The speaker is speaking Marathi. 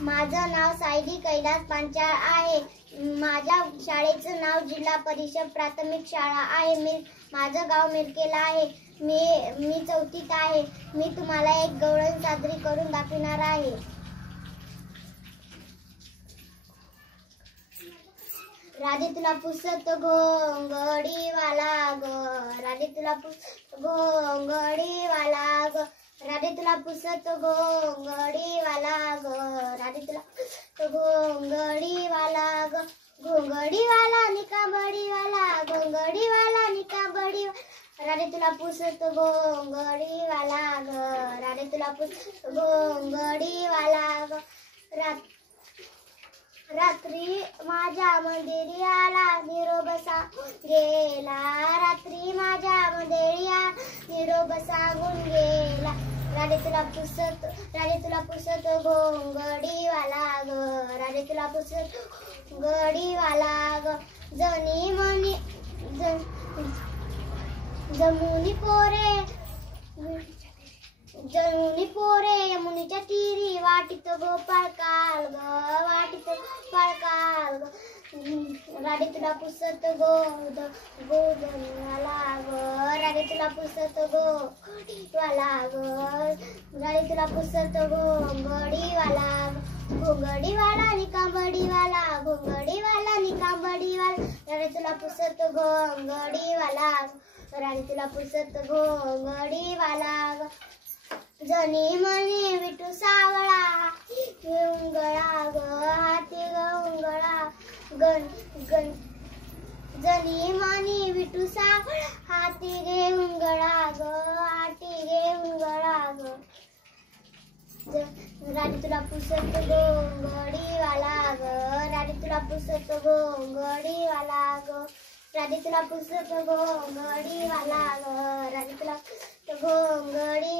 माझं नाव सायली कैलास पांचाळ आहे. माझ्या शाळेचं नाव जिल्हा परिषद प्राथमिक शाळा आहे. माझं गाव मिरकेला आहे. मी चौथीत आहे. मी तुम्हाला एक गवळण साजरी करून दाखवणार आहे. राधे तुला पुसत घोंगडीवाला ग, राधे तुला पुसत घोंगडीवाला ग, राधे तुला पुसत घोंगडीवाला ग, राधे तुला घोंगडीवाला ग, घोंगडीवाला निकाबडीवाला, घोंगडीवाला निकाबडीवाला, राधे तुला पुसत घोंगडीवाला ग, राधे तुला पुसत घोंगडीवाला ग. रात्री माझ्या मंदिरी आला निरोप सांगून गेला, रात्री माझ्या मंदिरी आला निरोप सांगून गेला, राधे तुला पुसत घोंगडीवाला ग, राधे तुला पुसत घोंगडीवाला ग. जनी मनी जमुनी पोरे यमुनीच्या तीरी वाटीत गोपाळ काल ग, वाटीत गोपाळ काल ग, राधे तुला पुसत गोधनवाला ग, राधे तुला पुसत घोंगडीवाला ग, राधे तुला पुसत घोंगडीवाला ग, घोंगडीवाला निकांबडीवाला, घोंगडीवाला निकांबडीवाला, राधे तुला पुसत घोंगडीवाला, राधे तुला पुसत घोंगडीवाला ग. जनी मनी विठू सावळा हाती उंगळा ग, हाती ग उंगळा गण गण, जनी मनी विठू सावळा हाती गे उंगळा ग, हाती गे उंगळा ग. राधे तुला पुसत घोंगडीवाला ग, राधे तुला पुसत घोंगडीवाला ग, राधे तुला पुसत घोंगडीवाला ग, राधे तुला घोंगडी